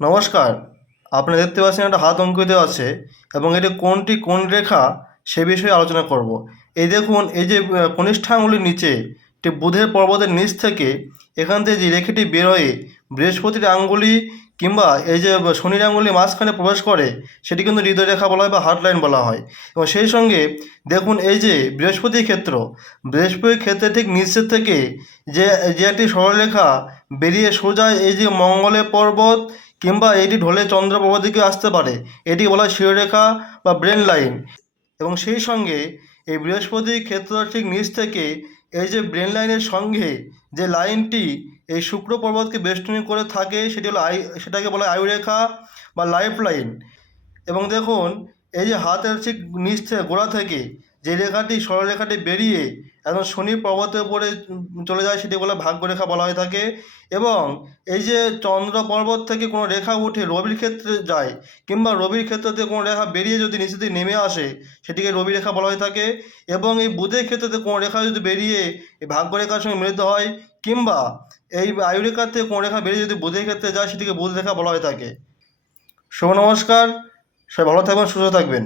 নমস্কার। আপনি দেখতে পাচ্ছেন একটা হাত অঙ্কিত আছে এবং এটি কোনটি, কোন রেখা, সে বিষয়ে আলোচনা করব। এই দেখুন, এই যে কনিষ্ঠাঙ্গুলির নিচে একটি বুধের পর্বতের নিচ থেকে এখান থেকে যে রেখাটি বেরোয় বৃহস্পতির আঙ্গুলি কিংবা এই যে শনির আঙ্গুলি মাঝখানে প্রবেশ করে, সেটি কিন্তু হৃদয় রেখা বলা হয় বা হার্ট লাইন বলা হয়। এবং সেই সঙ্গে দেখুন, এই যে বৃহস্পতির ক্ষেত্র, বৃহস্পতির ক্ষেত্রে ঠিক নিচের থেকে যে যে একটি সরলরেখা বেরিয়ে সোজা এই যে মঙ্গলের পর্বত কিংবা এটি ঢলে চন্দ্র প্রভা দিকে আসতে পারে। এটি বলা হয় শিরোরেখা বা ব্রেন লাইন। এবং সেই সঙ্গে এই বৃহস্পতির ক্ষেত্র ঠিক নিচ থেকে এই যে ব্রেন লাইনের সঙ্গে যে লাইনটি এই শুক্র পর্বতকে বেষ্টনী করে থাকে, সেটি হলো আই সেটাকে বলা হয় আয়ুরেখা বা লাইফ লাইন এবং দেখুন, এই যে হাতের ঠিক নিচ থেকে গোড়া থেকে যে রেখাটি সরলরেখাটি বেরিয়ে একদম শনি পর্বতের উপরে চলে যায় সেটি বলে ভাগ্যরেখা বলা হয়ে থাকে এবং এই যে চন্দ্র পর্বত থেকে কোনো রেখা উঠে রবির ক্ষেত্রে যায় কিংবা রবির ক্ষেত্র থেকে কোনো রেখা বেরিয়ে যদি নিচে দিকে নেমে আসে সেটিকে রবি রেখা বলা হয়ে থাকে এবং এই বুধের ক্ষেত্রে কোনো রেখা যদি বেরিয়ে এই ভাগ্যরেখার সঙ্গে মিলিত হয় কিংবা এই আয়ুরেখার থেকে কোনো রেখা বেরিয়ে যদি বুধের ক্ষেত্রে যায় সেটিকে বুধ রেখা বলা হয়ে থাকে। শুভ নমস্কার, সবাই ভালো থাকবেন, সুস্থ থাকবেন।